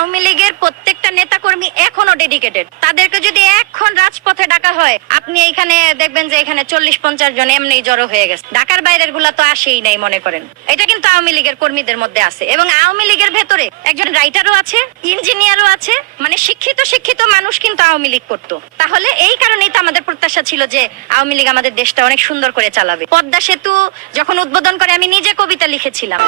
আওয়ামী লীগের প্রত্যেকটা নেতাকর্মী এখনো ডেডিকেটেড। তাদেরকে যদি এখন রাজপথে ডাকা হয়, আপনি এখানে দেখবেন যে এখানে 40-50 জন এমনি জড়ো হয়ে গেছে। ঢাকার বাইরের গুলা তো আসেই নাই মনে করেন। এটা কিন্তু আওয়ামী লীগের কর্মীদের মধ্যে আছে, এবং আওয়ামী লীগের ভেতরে একজন রাইটারও আছে, ইঞ্জিনিয়ারও আছে। মানে শিক্ষিত মানুষ কিন্তু আওয়ামী লীগ করতো। তাহলে এই কারণেই তো আমাদের প্রত্যাশা ছিল যে আওয়ামী লীগ আমাদের দেশটা অনেক সুন্দর করে চালাবে। পদ্মা সেতু যখন উদ্বোধন করে আমি নিজে কবিতা লিখেছিলাম।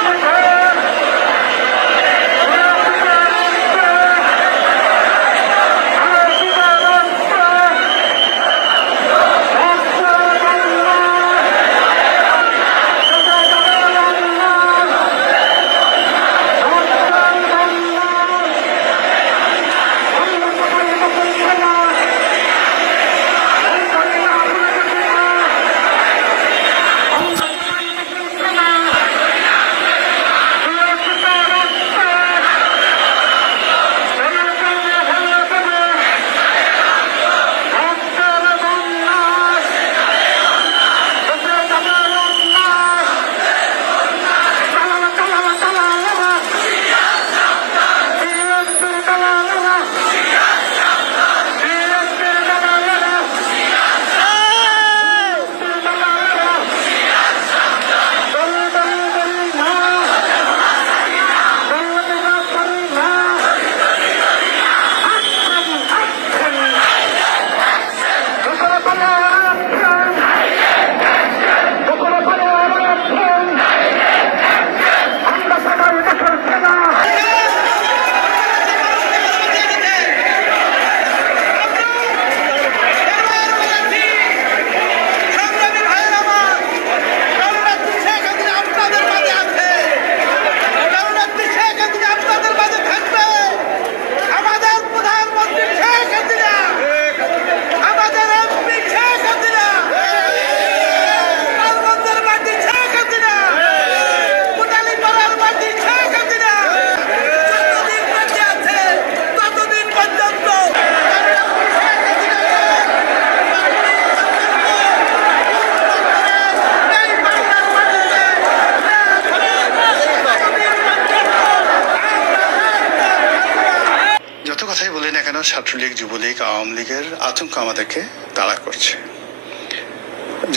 কথাই বলি না কেন, ছাত্রলীগ, যুবলীগ, আওয়ামী লীগের আতঙ্ক আমাদেরকে তাড়া করছে।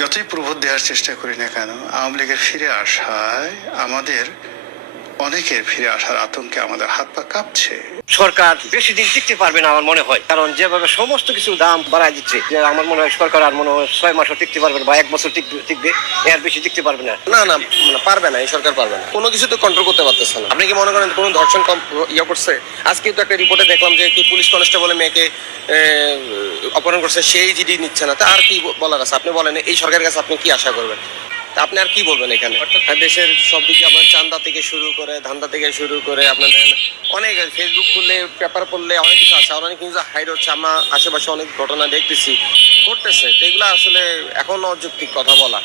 যতই প্রবোধ দেওয়ার চেষ্টা করি না কেন, আওয়ামী লীগের ফিরে আসায় আমাদের অনেকের ফিরে আসার আতঙ্কে আমাদের হাত পা কাঁপছে। সরকার বেশি দিন টিকতে পারবে না আমার মনে হয়, কারণ যেভাবে সমস্ত কিছু দাম বাড়ায় দিচ্ছে, যে আমার মনে হয় সরকার আর মনে হয় 6 মাসও টিকতে পারবে না, বা 1 বছর টিকবে, এর বেশি টিকতে পারবে না। না না, মানে পারবে না, এই সরকার পারবে না, কোনো কিছু তো কন্ট্রোল করতে পারতেছে না। আপনি কি মনে করেন কোনো ধর্ষণ কম করছে? আজকে তো একটা রিপোর্টে দেখলাম যে কি পুলিশ কনস্টেবলের মেয়েকে অপহরণ করছে, সেই জিডি নিচ্ছে না। তা আর কি বলার আছে? আপনি বলেন এই সরকারের কাছে আপনি কি আশা করবেন? আপনি আর কি বলবেন এখানে? দেশের সব দিকে আপনার চান্দা থেকে শুরু করে, ধান্দা থেকে শুরু করে, আপনার অনেক ফেসবুক খুললে, পেপার পড়লে অনেক কিছু আছে, অনেক কিছু হাইড হচ্ছে। আমরা আশেপাশে অনেক ঘটনা দেখতেছি, ঘটতেছে। এগুলো আসলে এখন অযৌক্তিক কথা বলা।